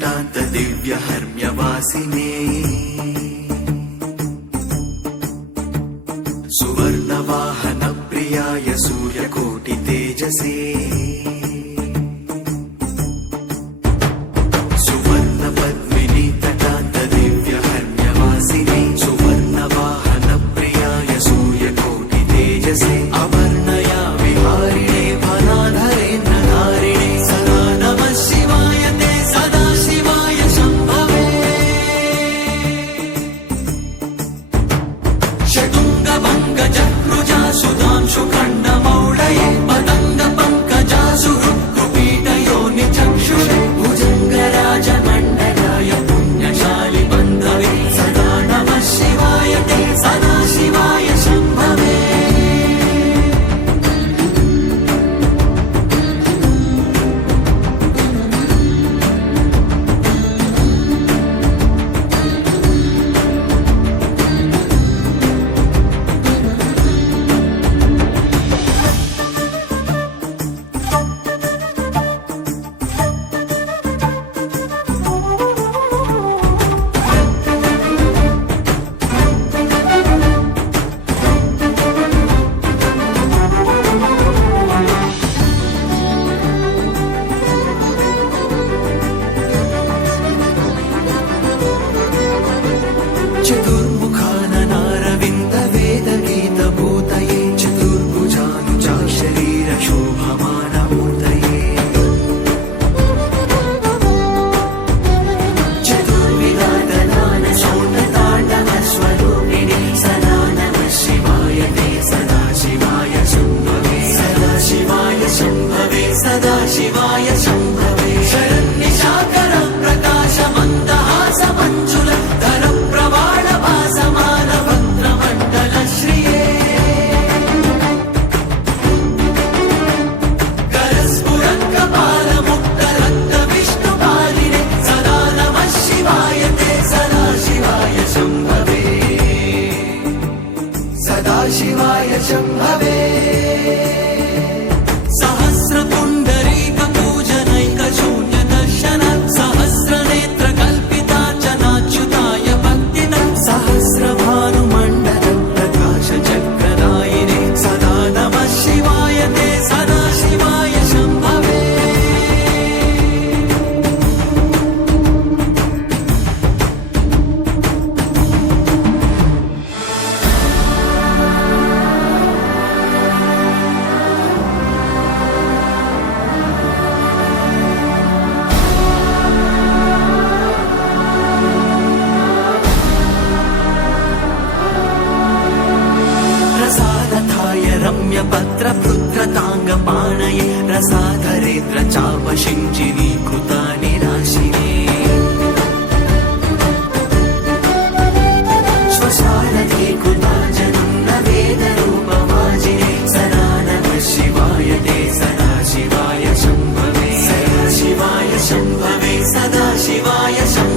तटान्त दिव्यहर्म्यवासिने सुवर्णवाहन प्रियाय सूर्यकोटि तेजसे सुवर्णपद्मिनि तटान्त दिव्यहर्म्यवासिने सुवर्णवाहन प्रियाय सूर्यकोटि तेजसे अवर्णया विहारिणे फलाधरेन्द्रधारिणे सदा नमः शिवाय ते सदा शिवाय शम्भवे षडुङ्गभङ्गजकृजा सुधांशुखण्डमौळये पतङ्गपङ्कजासु हृत्कुपीटयोनिचक्षुषे भुजङ्गराजमण्डलाय पुण्यशालि बन्धवे सदा नमः शिवाय ते सदा शिवाय शम्भवे चतुर्मुखाननारविन्द वेदगीतभूतये चतुर्भुजानुचाशरीरशोभमानमूर्तये चतुर्विधातनानशोणताण्डवस्वरूपिणे सदा नमः शिवाय ते सदा शिवाय शम्भवे सदा शिवाय शम्भवे सदा शिवाय शम्भवे शरन्निशाकर प्रकाशमन्दहासमञ्जुल धर प्रवाळभासमानभद्रमण्डलश्रिये करस्फुरत्कपालमुक्तरक्तविष्णुपालिने सदा नमः शिवाय ते सदा शिवाय शम्भवे सदा शिवाय शम्भवे सहस्रपुण्डरीकपूजनैकशून्यदर्शन सहस्रनेत्रकल्पितार्चनाच्युताय भक्तिना सहस्रभानुमण्डल प्रकाशचक्रदायिने सदा नमः शिवाय ते सदा शिवाय शम्भवे रसादथाय रम्यपत्रपुत्रताङ्गपाणये रसाधरेन्द्र चापशिञ्जिनीकृतानि राशिने श्वशालधीकृता जनुन्न वेदरूपवाजिने सदा नमः शिवाय ते सदा शिवाय शम्भवे सदा शिवाय शम्भवे सदा शिवाय शम्भवे